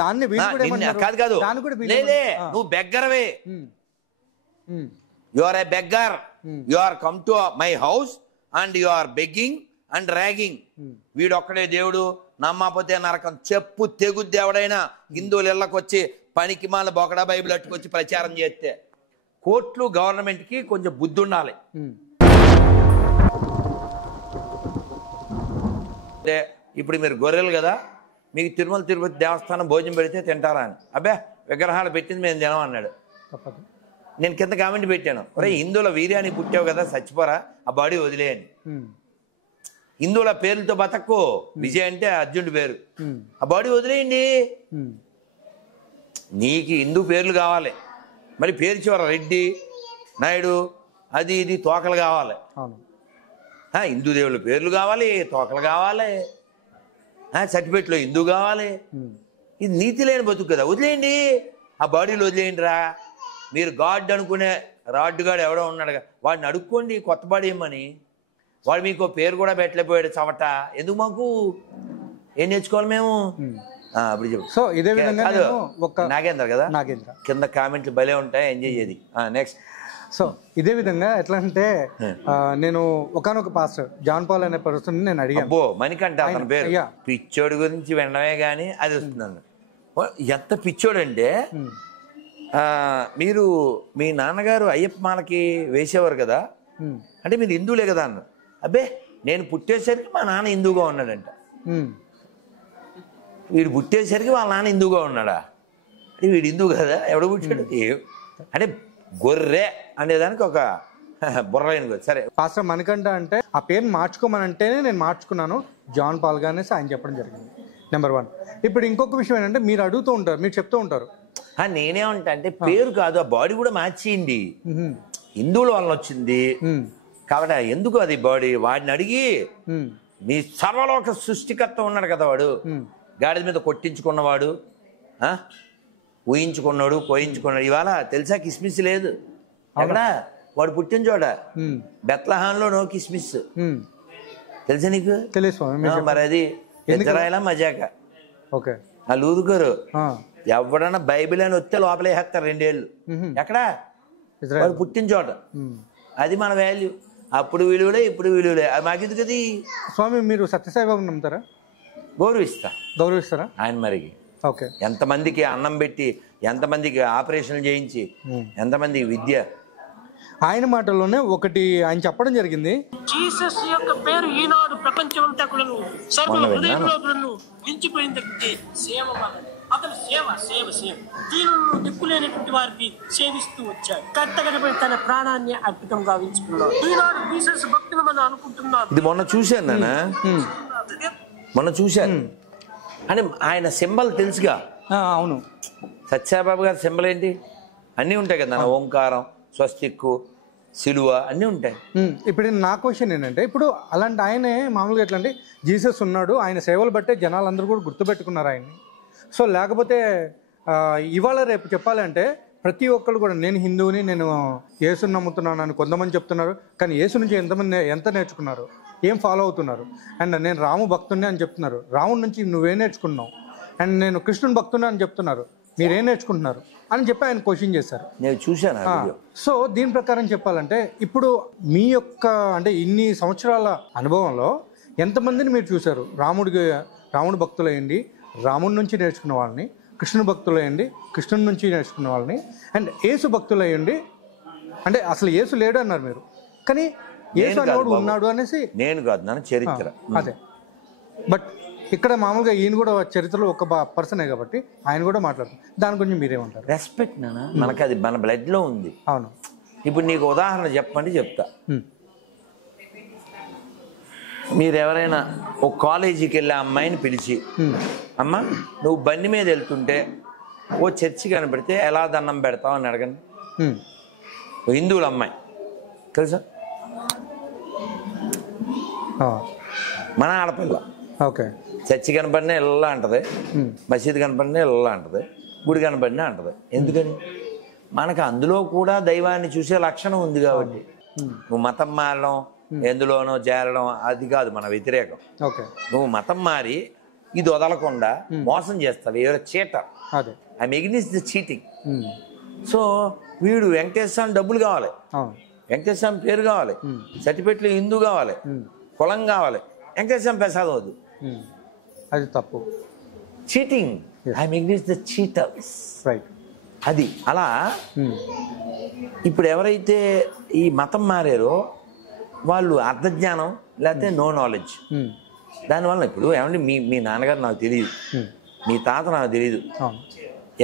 దాన్ని కాదు కాదు లేదే, నువ్వు బెగ్గరవే. You are a beggar. You are come to my house and you are begging and ragging. వీడొక్కడే దేవుడు, నమ్మపోతే నరకం. చెప్పు తెగుద్ది ఎవడైనా హిందువులు ఇళ్ళకొచ్చి పనికి మాల బొకడా బైబిల్ అట్టుకొచ్చి ప్రచారం చేస్తే. కోర్టులు గవర్నమెంట్కి కొంచెం బుద్ధి ఉండాలి. ఇప్పుడు మీరు గొర్రెలు కదా, మీకు తిరుమల తిరుపతి దేవస్థానం భోజనం పెడితే తింటారా అని. అబ్బే విగ్రహాలు పెట్టింది మేము తినం అన్నాడు. నేను కింద కామెంట్ పెట్టాను, ఒరే హిందువుల వీర్యాన్ని పుట్టావు కదా, చచ్చిపోరా, ఆ బాడీ వదిలేయని. హిందువుల పేర్లతో బతక్కు. విజయ్ అంటే అర్జునుడి పేరు, ఆ బాడీ వదిలేయండి. నీకు హిందూ పేర్లు కావాలి, మరి పేరు చివర రెడ్డి నాయుడు అది ఇది తోకలు కావాలి. హిందూ దేవుళ్ళ పేర్లు కావాలి, తోకలు కావాలి, సర్టిఫికెట్లో హిందూ కావాలి. ఇది నీతి లేని బతుకు కదా, వదిలేయండి, ఆ బాడీలు వదిలేయండి రా. మీరు గాడ్ అనుకునే రాడ్డుగాడు ఎవడో ఉన్నాడు, వాడిని అడుక్కోండి కొత్త బాడీ ఇమ్మని. వాడు మీకు పేరు కూడా పెట్టలేకపోయాడు చవట. ఎందుకు మాకు ఏం నేర్చుకోవాలి మేము? అప్పుడు చెప్పు. సో ఇదే విధంగా నాగేంద్ర కదా, కింద కామెంట్లు భలే ఉంటాయి, ఎంజాయ్ చేది. నెక్స్ట్. సో ఇదే విధంగా ఎట్లా అంటే నేను ఒకనొక పాస్టర్ జాన్ పాల్ అనే పర్సన్ నేను అడిగాను. అబ్బో మణికంఠ అతని పేరు. పిచ్చోడు గురించి వినడమే కానీ అది వస్తుంది. ఎంత పిచ్చోడు అంటే, మీరు మీ నాన్నగారు అయ్యప్ప మాలకి వేసేవారు కదా, అంటే మీరు హిందువులే కదా అన్నారు. అబ్బే నేను పుట్టేసరికి మా నాన్న హిందువుగా ఉన్నాడంట. వీడు పుట్టేసరికి వాళ్ళ నాన్న హిందువుగా ఉన్నాడా? అంటే వీడు హిందువు కదా, ఎవడు పుట్టాడు? అంటే గొర్రె అనేదానికి ఒక బుర్రైన. సరే, పాస్టర్ మణికంఠ అంటే ఆ పేరుని మార్చుకోమని అంటేనే నేను మార్చుకున్నాను జాన్ పాల్ గా అనేసి ఆయన చెప్పడం జరిగింది. నెంబర్ 1. ఇప్పుడు ఇంకొక విషయం ఏంటంటే, మీరు అడుగుతూ ఉంటారు, మీరు చెప్తూ ఉంటారు, నేనేమంటా అంటే పేరు కాదు, ఆ బాడీ కూడా మార్చేయండి. హిందువుల వల్ల వచ్చింది కాబట్టి ఎందుకు అది బాడీ? వాడిని అడిగి, నీ సర్వలోక సృష్టికర్త ఉన్నాడు కదా, వాడు గాడిద మీద కొట్టించుకున్నవాడు, ఊహించుకున్నాడు, కోయించుకున్నాడు. ఇవాళ తెలుసా కిస్మిస్ లేదు అక్కడ, వాడు పుట్టిన చోట బెత్లహాంలో నో కిస్మిస్. తెలుసా నీకు? తెలుసు. మరి అది ఇజ్రాయెల్ మజాక. వాళ్ళు ఊరుకోరు. ఎవడన్నా బైబిల్ అని వస్తే లోపలే వేస్తారు 2 ఏళ్ళు. ఎక్కడ? వాడు పుట్టిన చోట. అది మన వాల్యూ. అప్పుడు విలువలే, ఇప్పుడు విలువలే. అది మాకెందుకు? అది స్వామి మీరు సత్యసాయిబాబు నమ్ముతారా? గౌరవిస్తారా ఆయన మరికి. ఎంతమందికి అన్నం పెట్టి, ఎంతమందికి ఆపరేషన్లు చేయించి, ఎంతమందికి విద్య. ఆయన మాటల్లోనే ఒకటి ఆయన చెప్పడం జరిగింది, జీసస్ యొక్క పేరు ఈనాడు ప్రపంచమంతా కూడా సర్వ హృదయంలో నిలిచిపోయిందంటే సేవ. అతను సేవ సేవ సేవ దీనిలో దిక్కులేనటువంటి వారికి సేవిస్తూ వచ్చాడు. కట్టగడపై తన ప్రాణాన్ని అర్పితం గావించుకున్నాడు. ఈనాడు జీసస్ భక్తులు మనం అనుకుంటున్నారు. ఇది మొన్న చూశాను అని ఆయన సింబల్ తెలుసుగా. అవును, సత్యసాయిబాబు గారి సింబల్ ఏంటి? అన్నీ ఉంటాయి కదా, ఓంకారం, స్వస్తిక్కు, సిలువ అన్నీ ఉంటాయి. ఇప్పుడు నా క్వశ్చన్ ఏంటంటే, ఇప్పుడు అలాంటి ఆయనే మామూలుగా ఎట్లా అంటే జీసస్ ఉన్నాడు, ఆయన సేవలు బట్టే జనాలందరూ కూడా గుర్తుపెట్టుకున్నారు ఆయన్ని. సో లేకపోతే ఇవాళ రేపు చెప్పాలంటే ప్రతి ఒక్కళ్ళు కూడా నేను హిందువుని, నేను యేసుని నమ్ముతున్నాను అని కొంతమంది చెప్తున్నారు. కానీ యేసు నుంచి ఎంత నేర్చుకున్నారు, ఏం ఫాలో అవుతున్నారు? అండ్ నేను రాము భక్తుని అని చెప్తున్నారు. రాముడి నుంచి నువ్వేం నేర్చుకున్నావు? అండ్ నేను కృష్ణుని భక్తుని అని చెప్తున్నారు. మీరేం నేర్చుకుంటున్నారు అని చెప్పి ఆయన క్వశ్చన్ చేశారు. నేను చూశాను. సో దీని ప్రకారం చెప్పాలంటే, ఇప్పుడు మీ యొక్క అంటే ఇన్ని సంవత్సరాల అనుభవంలో ఎంతమందిని మీరు చూశారు? రాముడి భక్తులయ్యండి, రాముడి నుంచి నేర్చుకున్న వాళ్ళని, కృష్ణుని భక్తులయ్యండి, కృష్ణుని నుంచి నేర్చుకున్న వాళ్ళని, అండ్ యేసు భక్తులయ్యండి. అంటే అసలు యేసు లేడు అన్నారు మీరు, కానీ యేసు అనేవాడు ఉన్నాడు అనేసి. నేను కాదు, నన్ను చరిత్ర. అదే, బట్ ఇక్కడ మామూలుగా ఈయన కూడా చరిత్రలో ఒక పర్సనే కాబట్టి ఆయన కూడా మాట్లాడుతారు. దాని గురించి మీరేమంటారు? రెస్పెక్ట్ నాన్న, మనకి అది మన బ్లడ్ లో ఉంది. అవును. ఇప్పుడు నీకు ఉదాహరణ చెప్పండి, చెప్తా. మీరెవరైనా ఒక కాలేజీకి వెళ్ళే అమ్మాయిని పిలిచి, అమ్మ నువ్వు బండి మీద వెళ్తుంటే ఓ చర్చి కనబడితే ఎలా దండం పెడతావు అని అడగండి. హిందువుల అమ్మాయి తెలుసా, మన ఆడపిల్ల. చర్చి కనపడినా వెళ్ళా అంటది, మసీదు కనపడినా వెళ్ళా అంటది, గుడి కనపడినా అంటది. ఎందుకని? మనకు అందులో కూడా దైవాన్ని చూసే లక్షణం ఉంది కాబట్టి. నువ్వు మతం మారడం, ఎందులోనో చేరడం అది కాదు మన వ్యతిరేకం. నువ్వు మతం మారి ఇది వదలకుండా మోసం చేస్తావు. ఎవరో చీటర్. అదే I against the cheating. So వీడు వెంకటేశ్వర డబ్బులు కావాలి, వెంకటేశ్వర పేరు కావాలి, సర్టిఫికెట్లు హిందూ కావాలి, కులం కావాలి, వెంకటేశ్వర ప్రసాదం వద్దు. అది తప్పు. Cheating. I against the cheaters. Right. అది అలా. ఇప్పుడు ఎవరైతే ఈ మతం మారారో వాళ్ళు అర్థజ్ఞానం లేకపోతే నో నాలెడ్జ్. దానివల్ల ఇప్పుడు ఏమంటే మీ నాన్నగారు నాకు తెలియదు, మీ తాత నాకు తెలియదు.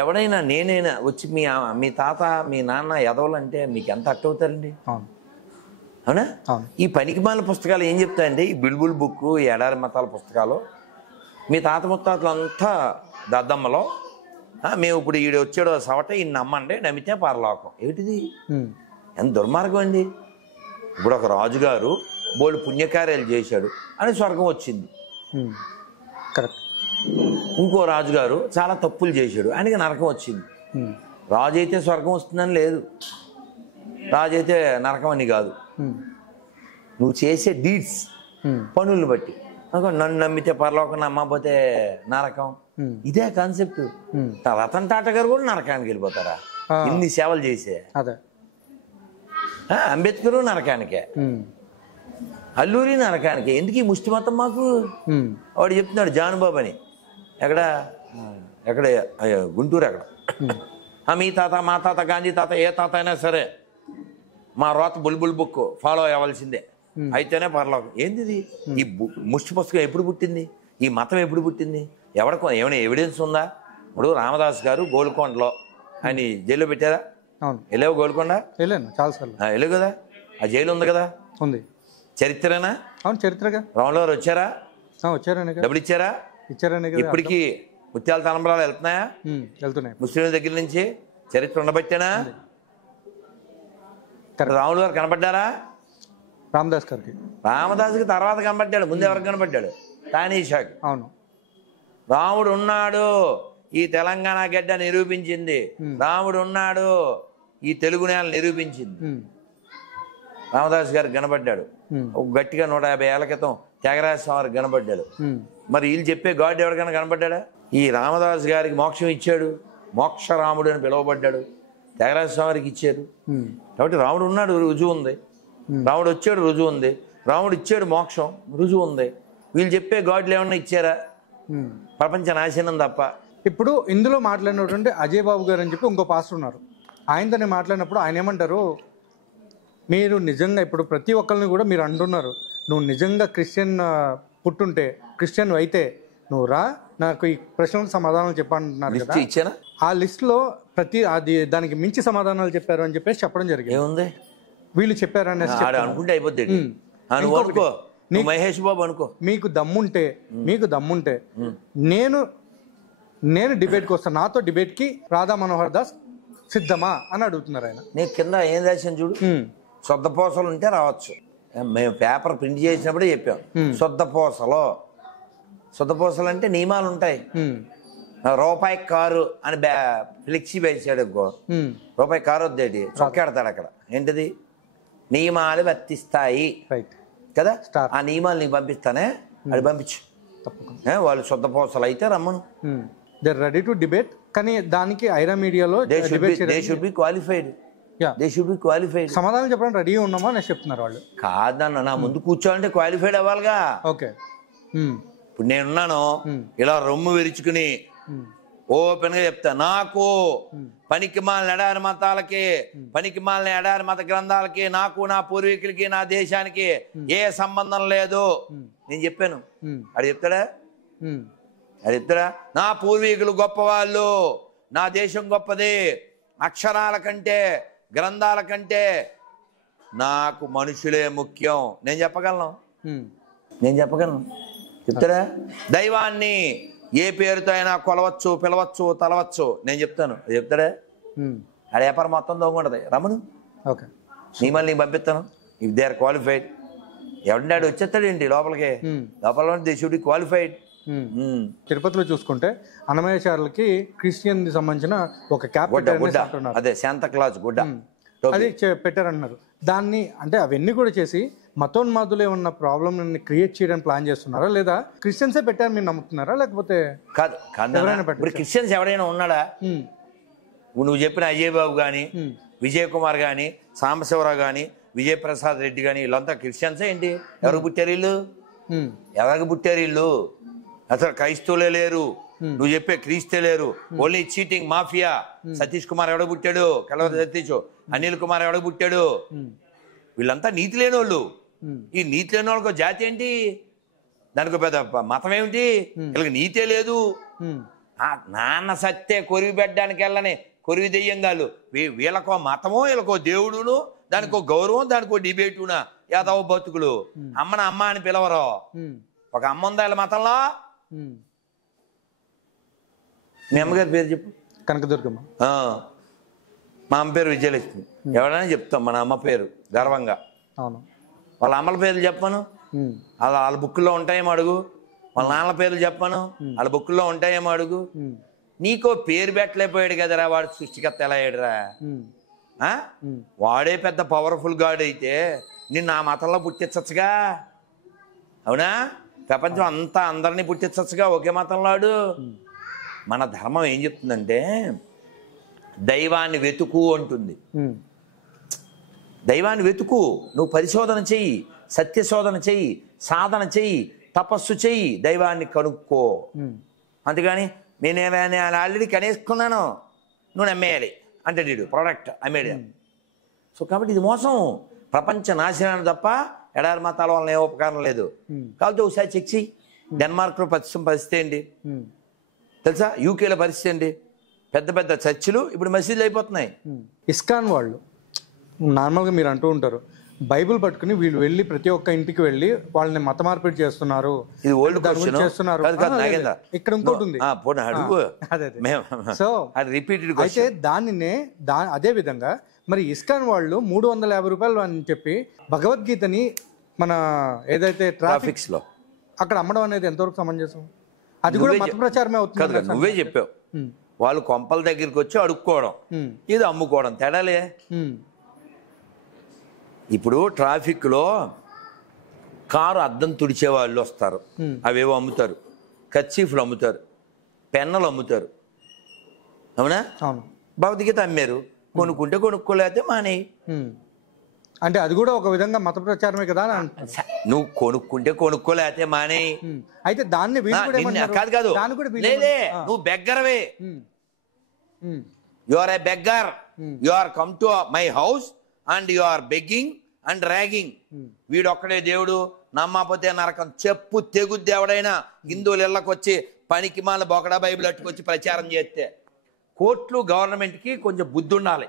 ఎవడైనా నేనైనా వచ్చి మీ తాత మీ నాన్న ఎదవలంటే మీకు ఎంత అట్టవుతారండి? అవునా? ఈ పనికిమాల పుస్తకాలు ఏం చెప్తాయండి? ఈ బిల్బుల్ బుక్, ఈ ఎడారి మతాల పుస్తకాలు, మీ తాత ముత్తాతలు అంతా దద్దమ్మలో, మేము ఇప్పుడు ఈడు వచ్చాడో సవట ఈ నమ్మండి, నమ్మితే పరలోకం. ఏమిటిది? ఎంత దుర్మార్గం అండి. ఇప్పుడు ఒక రాజుగారు బోళ్ళు పుణ్యకార్యాలు చేశాడు అని స్వర్గం వచ్చింది. కరెక్ట్. ఇంకో రాజుగారు చాలా తప్పులు చేశాడు ఆయనకి నరకం వచ్చింది. రాజు అయితే స్వర్గం వస్తుందని లేదు, రాజు అయితే నరకం అని కాదు. నువ్వు చేసే డీడ్స్, పనులు బట్టి. నన్ను నమ్మితే పరలోకం, నమ్మకపోతే నరకం. ఇదే కాన్సెప్ట్. రతన్ టాటా గారు కూడా నరకానికి వెళ్ళిపోతారా ఇన్ని సేవలు చేసే? అంబేద్కర్ నరకానికే, అల్లూరి నరకానికే. ఎందుకు ఈ ముష్టి మతం మాకు? వాడు చెప్తున్నాడు జానుబాబు అని, ఎక్కడ గుంటూరు, అక్కడ మీ తాత మా తాత గాంధీ తాత ఏ తాత అయినా సరే మా రోత బుల్బుల్ బుక్ ఫాలో అవ్వాల్సిందే, అయితేనే పర్లోకం. ఏంది ఈ ముష్టి పుస్తకం ఎప్పుడు పుట్టింది? ఈ మతం ఎప్పుడు పుట్టింది? ఏమైనా ఎవిడెన్స్ ఉందా? ఇప్పుడు రామదాస్ గారు గోల్కొండలో ఆయన జైల్లో పెట్టారా? వెళ్ళావు గోల్కొండ? వెళ్ళావు కదా, ఆ జైలు ఉంది కదా, ఉంది. చరిత్రనా? అవును, చరిత్రగా. రాములు గారు వచ్చారా? వచ్చారని. డబ్బులు ఇచ్చారా? ఇచ్చారని. ఇప్పటికీ ముత్యాల తలంబరాలు వెళ్తున్నాయా? వెళ్తున్నాయి. ముస్లింల దగ్గర నుంచి చరిత్ర ఉండబట్టేనా? రాములు గారు కనపడ్డారా? రామదాస్కి తర్వాత కనపడ్డాడు, ముందు ఎవరికి కనపడ్డాడు? తానీషాకి. అవును. రాముడు ఉన్నాడు, ఈ తెలంగాణ గడ్డ నిరూపించింది. రాముడు ఉన్నాడు, ఈ తెలుగు నేల నిరూపించింది. రామదాస్ గారికి కనబడ్డాడు. గట్టిగా 150 ఏళ్ల క్రితం త్యాగరాజ స్వామికి కనబడ్డాడు. మరి వీళ్ళు చెప్పే గాడ్ ఎవరికైనా కనబడ్డా? ఈ రామదాస్ గారికి మోక్షం ఇచ్చాడు, మోక్ష రాముడు అని పిలువబడ్డాడు. త్యాగరాజ స్వామికి ఇచ్చారు. కాబట్టి రాముడు ఉన్నాడు, రుజువు ఉంది. రాముడు వచ్చాడు, రుజువు ఉంది. రాముడు ఇచ్చాడు మోక్షం, రుజువు ఉంది. వీళ్ళు చెప్పే గాడ్లు ఏమన్నా ఇచ్చారా? ప్రపంచ నాశనం తప్ప. ఇప్పుడు ఇందులో మాట్లాడినటువంటి అజయ్ బాబు గారు అని చెప్పి ఇంకో పాస్టర్ ఉన్నారు. ఆయనతో నేను మాట్లాడినప్పుడు ఆయన ఏమంటారు, మీరు నిజంగా ఇప్పుడు ప్రతి ఒక్కరిని కూడా మీరు అంటున్నారు, నువ్వు నిజంగా క్రిస్టియన్ పుట్టుంటే, క్రిస్టియన్ అయితే నువ్వు రా, నాకు ఈ ప్రశ్నలకు సమాధానాలు చెప్పంటున్నారు కదా. ఆ లిస్ట్లో దానికి మించి సమాధానాలు చెప్పారు అని చెప్పేసి చెప్పడం జరిగింది. ఏముంది వీళ్ళు చెప్పారని అనుకుంటే అయిపోతుంది. మహేష్ బాబు అనుకో, మీకు దమ్ముంటే నేను డిబేట్కి వస్తాను, నాతో డిబేట్కి రాధా మనోహర్ దాస్ సిద్ధమా అని అడుగుతున్నారు ఆయన. నేను కింద ఏం రాశాను చూడు, శుద్ధపోసలు ఉంటే రావచ్చు. మేము పేపర్ ప్రింట్ చేసినప్పుడే చెప్పాం శుద్ధపోసలు అంటే నియమాలు ఉంటాయి. రూపాయి కారు అని ఫ్లెక్సీ వేసాడు, రూపాయి కారు వద్దేటి చొక్కాడతాడు అక్కడ. ఏంటిది? నియమాలు వర్తిస్తాయి కదా, ఆ నియమాలు నీకు పంపిస్తానే, అది పంపించు. వాళ్ళు శుద్ధపోసలు అయితే రమ్మను. They are ready to debate. కానీ దానికి ఐరా మీడియాలో దే షుడ్ బి క్వాలిఫైడ్. సమాధానం చెప్పడానికి రెడీ ఉన్నామా నేను చెప్తున్నారు వాళ్ళు. కాదన్న, నా ముందు కూర్చోవాలంటే క్వాలిఫైడ్ అవ్వాలిగా. ఓకే. ఇప్పుడు నేనున్నాను, ఇలా రొమ్ము విరుచుకుని ఓపెన్ గా చెప్తా, నాకు పనికిమాలిన ఎడారి మతాలకి, పనికిమాలిన ఎడారి మత గ్రంథాలకి, నాకు నా పూర్వీకులకి, నా దేశానికి ఏ సంబంధం లేదు నేను చెప్పాను. అది చెప్తాడా? నా పూర్వీకులు గొప్పవాళ్ళు, నా దేశం గొప్పది, అక్షరాల కంటే గ్రంథాల కంటే నాకు మనుషులే ముఖ్యం నేను చెప్పగలను. చెప్తారా? దైవాన్ని ఏ పేరుతో అయినా కొలవచ్చు, పిలవచ్చు, తలవచ్చు నేను చెప్తాను. చెప్తాడా? అది వ్యాపారం మొత్తం దొంగ రమను. ఓకే, నియమాలు నీకు పంపిస్తాను. If they are qualified. ఎవరినాడు వచ్చేస్తాడేంటి లోపలికి? లోపల దే షుడ్ బి క్వాలిఫైడ్. తిరుపతిలో చూసుకుంటే అన్నమయ్యాచార్యులకి క్రిస్టియన్ సంబంధించిన ఒక క్యాప్ అదే శాంతా క్లాజ్ గుడ్డ అది పెట్టారంటున్నారు. దాన్ని అంటే అవన్నీ కూడా చేసి మతోన్మాదులు ఏమన్నా ప్రాబ్లమ్ క్రియేట్ చేయడానికి ప్లాన్ చేస్తున్నారా, లేదా క్రిస్టియన్సే పెట్టారు మీరు నమ్ముతున్నారా, లేకపోతే కాదు ఎవరైనా ఇప్పుడు క్రిస్టియన్స్ ఎవడైనా ఉన్నాడా? నువ్వు చెప్పిన అజయ్ బాబు కానీ, విజయ్ కుమార్ కానీ, సాంబశివరావు కానీ, విజయప్రసాద్ రెడ్డి కానీ, వీళ్ళంతా క్రిస్టియన్సే ఏంటి? ఎవరికి పుట్టారు వీళ్ళు? ఎవరికి పుట్టారు వీళ్ళు? అసలు క్రైస్తవులే లేరు, నువ్వు చెప్పే క్రీస్తే లేరు, only cheating mafia. Satish Kumar ఎవడ పుట్టాడు? కలవర సతీష్. అనిల్ కుమార్ ఎవడ పుట్టాడు? వీళ్ళంతా నీతి లేని వాళ్ళు. ఈ నీతి లేని వాళ్ళకి జాతి ఏంటి? దానికి పెద్ద మతం ఏమిటి? వీళ్ళకి నీతే లేదు. నాన్న సత్తే కొరివి పెట్టడానికి వెళ్ళని కొరివి దెయ్యంగాలు. వీళ్ళకో మతమో, వీళ్ళకో దేవుడును, దానికో గౌరవం, దానికో డిబేటునా యాదవ బతుకులు. అమ్మన అమ్మ అని పిలవరు. ఒక అమ్మ ఉందా వీళ్ళ మతంలో? మీ అమ్మగారి పేరు చెప్పు. కనకదుర్గమ్మ. మా అమ్మ పేరు విజయలక్ష్మి. ఎవరైనా చెప్తాం మన అమ్మ పేరు గర్వంగా. అవును. వాళ్ళ అమ్మల పేర్లు చెప్పను, వాళ్ళ బుక్కుల్లో ఉంటాయేమో అడుగు. వాళ్ళ నాన్నల పేర్లు చెప్పను, వాళ్ళ బుక్కుల్లో ఉంటాయేమో అడుగు. నీకో పేరు పెట్టలేకపోయాడు కదరా వాడు, సృష్టికర్త ఎలా అయ్యాడురా? వాడే పెద్ద పవర్ఫుల్ గాడ్ అయితే నిన్ను ఆ మతంలో పుట్టించచ్చుగా. అవునా? ప్రపంచం అంతా అందరినీ పుట్టించచ్చుగా ఒకే మతంలో. మన ధర్మం ఏం చెప్తుందంటే దైవాన్ని వెతుకు అంటుంది. దైవాన్ని వెతుకు, నువ్వు పరిశోధన చెయ్యి, సత్యశోధన చెయ్యి, సాధన చెయ్యి, తపస్సు చెయ్యి, దైవాన్ని కనుక్కో. అంతేగాని నేను ఆల్రెడీ కనేసుకున్నాను, నువ్వు నమ్మేయాలి అంటే వీడు ప్రోడక్ట్ అమ్మేడు. సో కాబట్టి ఇది మోసం, ప్రపంచ నాశనాన్ని తప్ప ఎడారి మతాల వలన ఏ ఉపకారం లేదు. కాబట్టి ఒకసారి చెక్ చెయ్యి. డెన్మార్క్లో పరిస్థితి ఏంటి తెలుసా? యూకేలో పరిస్థితి ఏంటి? పెద్ద పెద్ద చర్చిలు ఇప్పుడు మసీదులు అయిపోతున్నాయి. ఇస్కాన్ వాళ్ళు నార్మల్గా మీరు అంటూ ఉంటారు, బైబిల్ పట్టుకుని వీళ్ళు వెళ్ళి ప్రతి ఒక్క ఇంటికి వెళ్ళి వాళ్ళని మత మార్పిడి చేస్తున్నారు, ఇది ఓల్డ్ క్వశ్చన్ చేస్తున్నారు. ఇక్కడ ఇంకోటి ఉంది. సో అయితే అదే విధంగా మరి ఇస్కాన్ వాళ్ళు 350 రూపాయలు అని చెప్పి భగవద్గీతని మన ఏదైతే ట్రాఫిక్స్ లో అక్కడ అమ్మడం అనేది ఎంతవరకు సమంజసం? అది కూడా మత ప్రచారమే అవుతుంది. నువ్వే చెప్పావు, వాళ్ళు కొంపల దగ్గరికి వచ్చి అడుక్కోవడం, ఇది అమ్ముకోవడం, తేడాలే. ఇప్పుడు ట్రాఫిక్ లో కారు అద్దం తుడిచే వాళ్ళు వస్తారు, అవేవో అమ్ముతారు, కర్చీఫ్లు అమ్ముతారు, పెన్నులు అమ్ముతారు. అవునా? భగవద్గీత అమ్మారు, కొనుక్కుంటే కొనుక్కోలేకపోతే మానేయి. అంటే అది కూడా ఒక విధంగా మత ప్రచారమే కదా. నువ్వు కొనుక్కుంటే కొనుక్కోలేకపోతే మానేయి. అయితే దాన్ని కాదు కాదు లేదే, నువ్వు బెగ్గరవే. You are a beggar. You are come to my house and you are begging and ragging. వీడొక్కడే దేవుడు, నమ్మకపోతే నరకం. చెప్పు తెగుద్ది ఎవడైనా హిందువులు ఇళ్ళకి వచ్చి పనికి మాల బొకడా బైబిల్ అట్టుకొచ్చి ప్రచారం చేస్తే. కోర్టులు గవర్నమెంట్కి కొంచెం బుద్ధి ఉండాలి.